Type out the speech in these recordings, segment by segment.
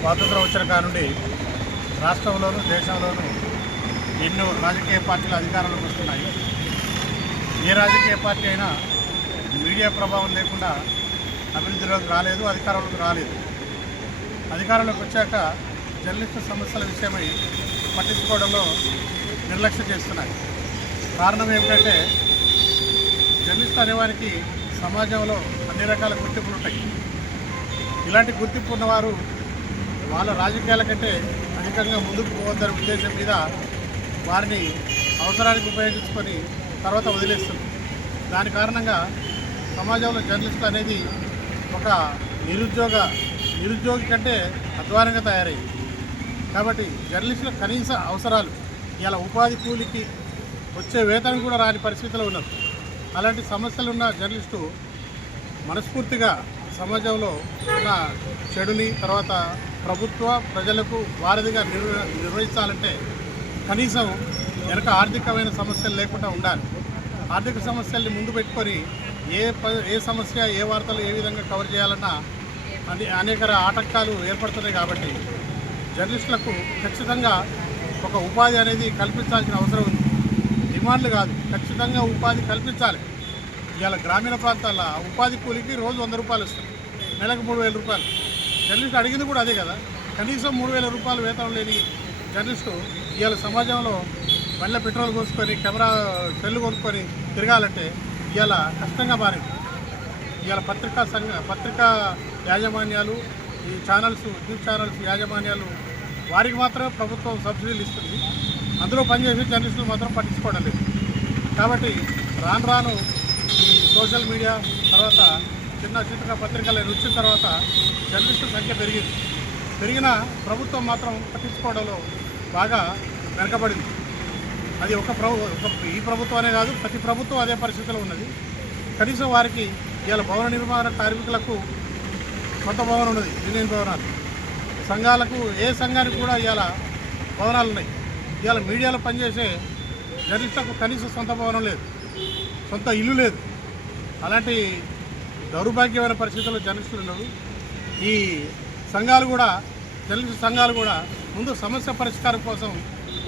స్వాతంత్రం వచ్చిన కానుండి రాష్ట్రంలోనూ దేశంలోనూ ఎన్నో రాజకీయ పార్టీలు అధికారంలోకి వస్తున్నాయి. ఏ రాజకీయ పార్టీ అయినా మీడియా ప్రభావం లేకుండా అభివృద్ధిలోకి రాలేదు అధికారంలోకి రాలేదు. అధికారంలోకి వచ్చాక జర్నలిస్టు సమస్యల విషయమై పట్టించుకోవడంలో నిర్లక్ష్యం చేస్తున్నాయి. కారణం ఏమిటంటే జర్నలిస్ట్ అనేవారికి సమాజంలో అన్ని రకాల గుర్తింపులు ఉంటాయి. ఇలాంటి గుర్తింపు ఉన్నవారు వాళ్ళ రాజకీయాల కంటే అధికంగా ముందుకు పోవద్దనే ఉద్దేశం మీద వారిని అవసరానికి ఉపయోగించుకొని తర్వాత వదిలేస్తుంది దాని కారణంగా సమాజంలో జర్నలిస్ట్ అనేది ఒక నిరుద్యోగ నిరుద్యోగి కంటే అధ్వానంగా తయారయ్యింది కాబట్టి జర్నలిస్టుల కనీస అవసరాలు ఇలా ఉపాధి కూలికి వచ్చే వేతనం కూడా రాని పరిస్థితిలో ఉన్నారు. అలాంటి సమస్యలు ఉన్న జర్నలిస్టు మనస్ఫూర్తిగా సమాజంలో ఉన్న చెడుని తర్వాత ప్రభుత్వ ప్రజలకు వారధిగా నిర్వ నిర్వహించాలంటే కనీసం వెనక ఆర్థికమైన సమస్యలు లేకుండా ఉండాలి. ఆర్థిక సమస్యల్ని ముందు పెట్టుకొని ఏ ప ఏ సమస్య ఏ వార్తలు ఏ విధంగా కవర్ చేయాలన్నా అని అనేక ఆటంకాలు ఏర్పడుతున్నాయి కాబట్టి జర్నలిస్టులకు ఖచ్చితంగా ఒక ఉపాధి అనేది కల్పించాల్సిన అవసరం ఉంది. డిమాండ్లు కాదు. ఖచ్చితంగా ఉపాధి కల్పించాలి. ఇవాళ గ్రామీణ ప్రాంతాల్లో ఉపాధి కూలికి రోజు వంద రూపాయలు ఇస్తారు. నెలకు మూడు వేల రూపాయలు. జర్నలిస్ట్ అడిగింది కూడా అదే కదా. కనీసం మూడు వేల రూపాయలు వేతనం లేని జర్నలిస్టు ఇవాళ సమాజంలో బండ్ల పెట్రోల్ కొనుక్కొని కెమెరా సెల్లు కొనుక్కొని తిరగాలంటే ఇవాళ కష్టంగా మారింది. ఇవాళ పత్రికా సంఘ పత్రికా యాజమాన్యాలు ఈ ఛానల్స్ న్యూస్ ఛానల్స్ యాజమాన్యాలు వారికి మాత్రమే ప్రభుత్వం సబ్సిడీలు ఇస్తుంది. అందులో పనిచేసే జర్నలిస్టులు మాత్రం పట్టించుకోవడం లేదు. కాబట్టి రాను రాను ఈ సోషల్ మీడియా తర్వాత చిన్న చిన్న పత్రికలు వచ్చిన తర్వాత జర్నలిస్టుల సంఖ్య పెరిగింది. పెరిగిన ప్రభుత్వం మాత్రం పట్టించుకోవడంలో బాగా వెనకబడింది. అది ఒక ప్రభు ఒక ఈ ప్రభుత్వమే కాదు ప్రతి ప్రభుత్వం అదే పరిస్థితిలో ఉన్నది. కనీసం వారికి ఇవాళ భవన నిర్మాణ కార్మికులకు కొత్త భవనం ఉన్నది యూనియన్ భవనాలు. సంఘాలకు ఏ సంఘానికి కూడా ఇవాళ భవనాలు ఉన్నాయి. ఇవాళ మీడియాలో పనిచేసే జర్నలిస్టులకు కనీస సొంత భవనం లేదు. సొంత ఇల్లు లేదు. అలాంటి దౌర్భాగ్యమైన పరిస్థితుల్లో జర్నలిస్టులు ఉన్నారు ఈ సంఘాలు కూడా జర్నలిస్ట్ సంఘాలు కూడా ముందు సమస్య పరిష్కారం కోసం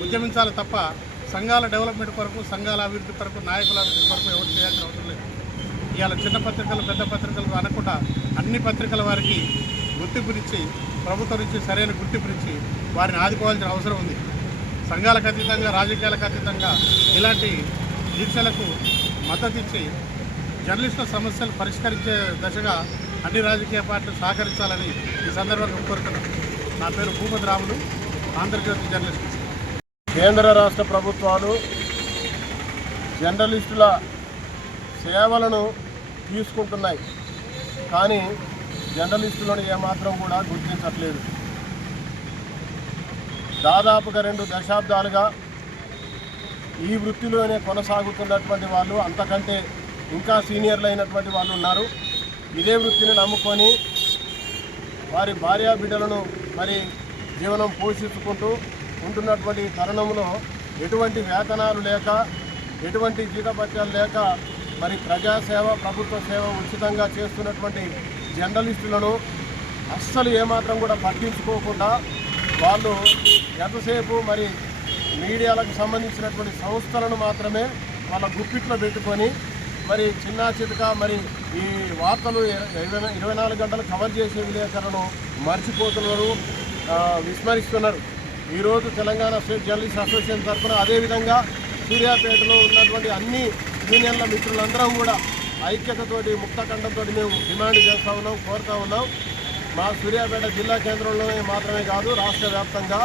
ఉద్యమించాలి తప్ప సంఘాల డెవలప్మెంట్ కొరకు సంఘాల అభివృద్ధి కొరకు నాయకుల అభివృద్ధి కొరకు ఎవరు చేయాల్సిన అవసరం లేదు. ఇవాళ చిన్న పత్రికలు పెద్ద పత్రికలు అనకుండా అన్ని పత్రికల వారికి గుర్తింపునిచ్చి ప్రభుత్వం నుంచి సరైన గుర్తింపునిచ్చి వారిని ఆదుకోవాల్సిన అవసరం ఉంది. సంఘాలకు అతీతంగా రాజకీయాలకు అతీతంగా ఇలాంటి దీక్షలకు మద్దతు ఇచ్చి జర్నలిస్టుల సమస్యలు పరిష్కరించే దశగా అన్ని రాజకీయ పార్టీలు సహకరించాలని ఈ సందర్భంగా కోరుతున్నాను. నా పేరు భూపతి రాములు ఆంధ్రజ్యోతి జర్నలిస్ట్. కేంద్ర రాష్ట్ర ప్రభుత్వాలు జర్నలిస్టుల సేవలను తీసుకుంటున్నాయి. కానీ జర్నలిస్టులను ఏమాత్రం కూడా గుర్తించట్లేదు. దాదాపుగా రెండు దశాబ్దాలుగా ఈ వృత్తిలోనే కొనసాగుతున్నటువంటి వాళ్ళు అంతకంటే ఇంకా సీనియర్లు అయినటువంటి వాళ్ళు ఉన్నారు. ఇదే వృత్తిని నమ్ముకొని వారి భార్యా బిడ్డలను మరి జీవనం పోషించుకుంటూ ఉంటున్నటువంటి తరుణంలో ఎటువంటి వేతనాలు లేక ఎటువంటి జీతపత్యాలు లేక మరి ప్రజాసేవ ప్రభుత్వ సేవ ఉచితంగా చేస్తున్నటువంటి జర్నలిస్టులను అస్సలు ఏమాత్రం కూడా పట్టించుకోకుండా వాళ్ళు ఎంతసేపు మరి మీడియాలకు సంబంధించినటువంటి సంస్థలను మాత్రమే వాళ్ళ గుప్పిట్లో పెట్టుకొని మరి చిన్న చితక మరి ఈ వార్తలు ఇరవై ఇరవై నాలుగు గంటలు కవర్ చేసే విలేకరులను మర్చిపోతున్నారు విస్మరిస్తున్నారు. ఈరోజు తెలంగాణ స్టేట్ జర్నలిస్ట్ అసోసియేషన్ తరఫున అదేవిధంగా సూర్యాపేటలో ఉన్నటువంటి అన్ని యూనియన్ల మిత్రులందరం కూడా ఐక్యతతోటి ముక్తఖండంతో మేము డిమాండ్ చేస్తూ ఉన్నాం కోరుతా ఉన్నాం. మా సూర్యాపేట జిల్లా కేంద్రంలోనే మాత్రమే కాదు రాష్ట్ర వ్యాప్తంగా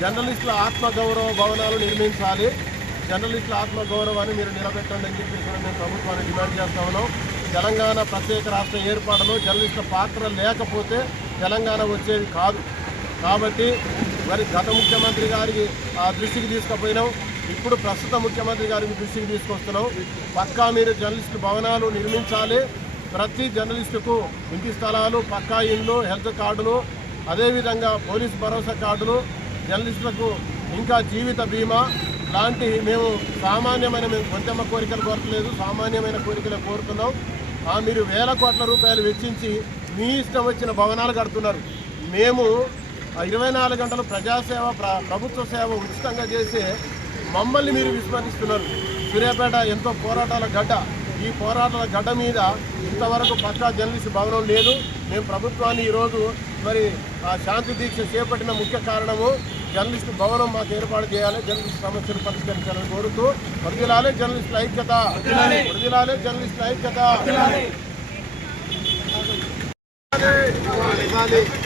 జర్నలిస్టుల ఆత్మగౌరవ భవనాలు నిర్మించాలి. జర్నలిస్టుల ఆత్మగౌరవాన్ని మీరు నిలబెట్టండి అని చెప్పేసి మేము ప్రభుత్వాన్ని డిమాండ్ చేస్తా ఉన్నాం. తెలంగాణ ప్రత్యేక రాష్ట్ర ఏర్పాటులో జర్నలిస్టుల పాత్ర లేకపోతే తెలంగాణ వచ్చేది కాదు. కాబట్టి మరి గత ముఖ్యమంత్రి గారికి ఆ దృష్టికి తీసుకుపోయినాం. ఇప్పుడు ప్రస్తుత ముఖ్యమంత్రి గారికి దృష్టికి తీసుకొస్తున్నాం. పక్కా మీరు జర్నలిస్టు భవనాలు నిర్మించాలి. ప్రతి జర్నలిస్టుకు ఇంటి స్థలాలు పక్కా ఇళ్ళు హెల్త్ కార్డులు అదేవిధంగా పోలీస్ భరోసా కార్డులు జర్నలిస్టులకు ఇంకా జీవిత బీమా. లాంటి మేము సామాన్యమైన మేము కొంచెమ్మ కోరికలు కోరట్లేదు సామాన్యమైన కోరికలు కోరుతున్నాం. ఆ మీరు వేల కోట్ల రూపాయలు వెచ్చించి మీ ఇష్టం వచ్చిన భవనాలు కడుతున్నారు. మేము ఇరవై నాలుగు గంటలు ప్రజాసేవ ప్ర ప్రభుత్వ సేవ ఉచితంగా చేసే మమ్మల్ని మీరు విస్మరిస్తున్నారు. సూర్యాపేట ఎంతో పోరాటాల గడ్డ. ఈ పోరాటాల గడ్డ మీద ఇంతవరకు పక్కా జర్నలిస్ట్ భవనం లేదు. మేము ప్రభుత్వాన్ని ఈరోజు మరి ఆ శాంతి దీక్ష చేపట్టిన ముఖ్య కారణము జర్నలిస్ట్ భవనం మాకు ఏర్పాటు చేయాలి జర్నలిస్ట్ సమస్యలు పరిష్కరించాలని కోరుతూ వదిలాలే జర్నలిస్టుల ఐక్యత. వదిలాలే జర్నలిస్టుల ఐక్యత.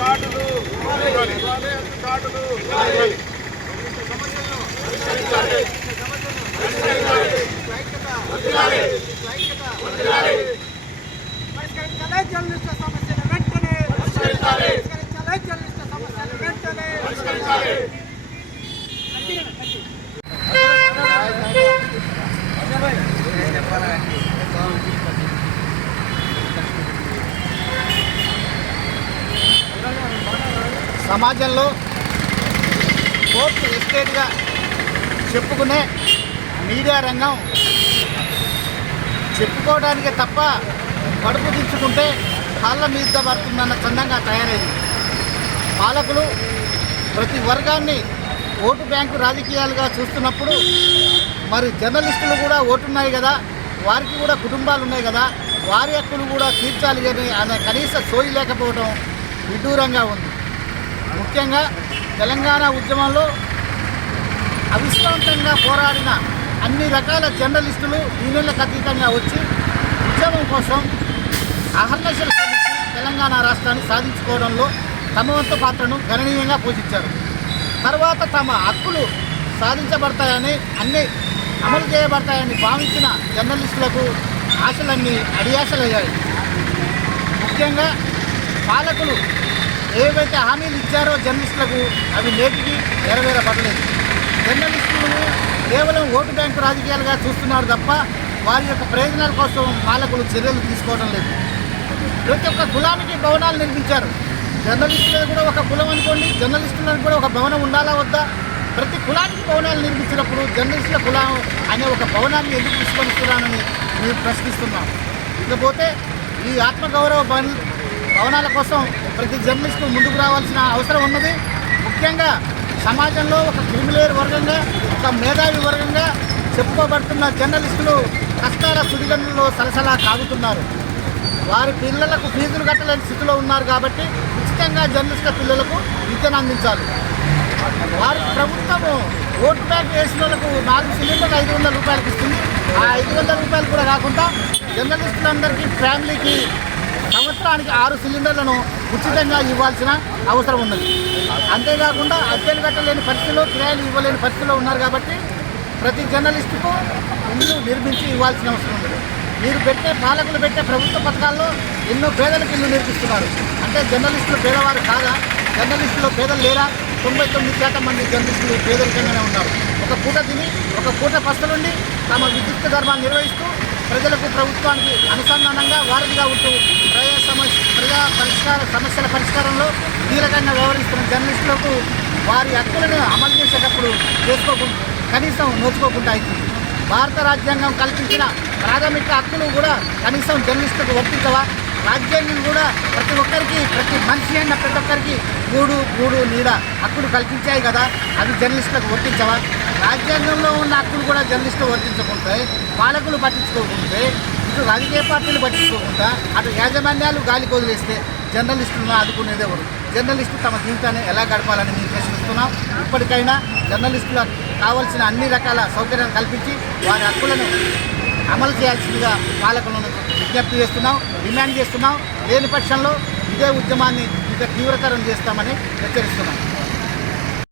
కార్డులు పరిష్కరించాలి జర్నలిస్టుల సమస్యలు వెంటనే పరిష్కరించాలి జర్నలిస్టుల సమస్యలు వెంటనే సమాజంలో కోర్టు ఎస్టేట్గా చెప్పుకునే మీడియా రంగం చెప్పుకోవడానికే తప్ప కడుపు దించుకుంటే కాళ్ళ మీద పడుతుందన్న చందంగా తయారైంది. పాలకులు ప్రతి వర్గాన్ని ఓటు బ్యాంకు రాజకీయాలుగా చూస్తున్నప్పుడు మరి జర్నలిస్టులు కూడా ఓటున్నాయి కదా వారికి కూడా కుటుంబాలు ఉన్నాయి కదా వారి హక్కులు కూడా తీర్చాలి అని అనే కనీస సోయి లేకపోవడం విడ్డూరంగా ఉంది. ముఖ్యంగా తెలంగాణ ఉద్యమంలో అవిశ్రాంతంగా పోరాడిన అన్ని రకాల జర్నలిస్టులు యూనియన్లకు అతీతంగా వచ్చి ఉద్యమం కోసం అహర్నశలు తెలంగాణ రాష్ట్రాన్ని సాధించుకోవడంలో తమ వంతు పాత్రను గణనీయంగా పోషించారు. తర్వాత తమ హక్కులు సాధించబడతాయని అన్ని అమలు చేయబడతాయని భావించిన జర్నలిస్టులకు ఆశలన్నీ అడియాశలయ్యాయి. ముఖ్యంగా పాలకులు ఏవైతే హామీలు ఇచ్చారో జర్నలిస్టులకు అవి నేటికి నెరవేరబడలేదు. కేవలం ఓటు బ్యాంకు రాజకీయాలుగా చూస్తున్నారు తప్ప వారి యొక్క ప్రయోజనాల కోసం పాలకులు చర్యలు తీసుకోవడం లేదు. ప్రతి ఒక్క కులానికి భవనాలు నిర్మించారు. జర్నలిస్టులకు కూడా ఒక కులం అనుకోండి జర్నలిస్టులకు కూడా ఒక భవనం ఉండాలా వద్దా? ప్రతి కులానికి భవనాలు నిర్మించినప్పుడు జర్నలిస్టుల కులం అనే ఒక భవనాన్ని ఎందుకు విస్మరిస్తున్నానని మేము ప్రశ్నిస్తున్నాం. ఇకపోతే ఈ ఆత్మగౌరవ భవనాల కోసం ప్రతి జర్నలిస్టు ముందుకు రావాల్సిన అవసరం ఉన్నది. ముఖ్యంగా సమాజంలో ఒక క్రిమిలేరు వర్గంగా ఒక మేధావి వర్గంగా చెప్పుకోబడుతున్న జర్నలిస్టులు కష్టాల సుడిగండ్లలో సలసలా కాగుతున్నారు వారి పిల్లలకు ఫీజులు కట్టలేని స్థితిలో ఉన్నారు కాబట్టి ఉచితంగా జర్నలిస్టుల పిల్లలకు విద్యను అందించాలి. వారికి ప్రభుత్వము ఓటు బ్యాంక్ వేసిన వాళ్ళకు నాలుగు సిలిండర్లు ఐదు వందల రూపాయలకి ఇస్తుంది. ఆ ఐదు వందల రూపాయలు కూడా కాకుండా జర్నలిస్టులందరికీ ఫ్యామిలీకి సంవత్సరానికి ఆరు సిలిండర్లను ఉచితంగా ఇవ్వాల్సిన అవసరం ఉన్నది. అంతేకాకుండా అద్దెలు కట్టలేని పరిస్థితిలో కిరాయిలు ఇవ్వలేని పరిస్థితిలో ఉన్నారు కాబట్టి ప్రతి జర్నలిస్టుకు ఇల్లు నిర్మించి ఇవ్వాల్సిన అవసరం ఉంది మీరు పెట్టే పాలకులు పెట్టే ప్రభుత్వ పథకాల్లో ఎన్నో పేదలకు ఇల్లు నిర్మిస్తున్నారు. అంటే జర్నలిస్టులు పేదవారు కాదా? జర్నలిస్టులు పేదలు లేరా? తొంభై తొమ్మిది శాతం మంది జర్నలిస్టులు పేదరికంగానే ఉన్నారు. ఒక పూట తిని ఒక పూట పస్తులుండి తమ విద్యుత్ ధర్మాన్ని నిర్వహిస్తూ ప్రజలకు ప్రభుత్వానికి అనుసంధానంగా వారధిగా ఉంటూ ప్రజా సమస్య ప్రజా పరిష్కార సమస్యల పరిష్కారంలో కీలకంగా వ్యవహరిస్తున్న జర్నలిస్టులకు వారి హక్కులను అమలు చేసేటప్పుడు చేసుకోకుండా కనీసం నోచుకోకుండా అవుతుంది భారత రాజ్యాంగం కల్పించిన ప్రాథమిక హక్కులు కూడా కనీసం జర్నలిస్టులకు వర్తించవా రాజ్యాంగం కూడా ప్రతి ఒక్కరికి ప్రతి మనిషి అయిన ప్రతి ఒక్కరికి గూడు గూడు నీడ హక్కులు కల్పించాయి కదా. అవి జర్నలిస్టులకు వర్తించవా రాజ్యాంగంలో ఉన్న హక్కులు కూడా జర్నలిస్టులు వర్తించకుంటాయి పాలకులు పట్టించుకోకుంటే ఇటు రాజకీయ పార్టీలు పట్టించుకోకుండా అటు యాజమాన్యాలు గాలి వదిలేస్తే జర్నలిస్టులను ఆదుకునేది ఎవరు? జర్నలిస్టు తమ జీవితాన్ని ఎలా గడపాలని మేము ప్రశ్నిస్తున్నాం ఇప్పటికైనా జర్నలిస్టులకు కావాల్సిన అన్ని రకాల సౌకర్యాలు కల్పించి వారి హక్కులను అమలు చేయాల్సిందిగా పాలకులను విజ్ఞప్తి చేస్తున్నాం డిమాండ్ చేస్తున్నాం. లేని పక్షంలో ఇదే ఉద్యమాన్ని ఇంకా తీవ్రతరం చేస్తామని హెచ్చరిస్తున్నాం.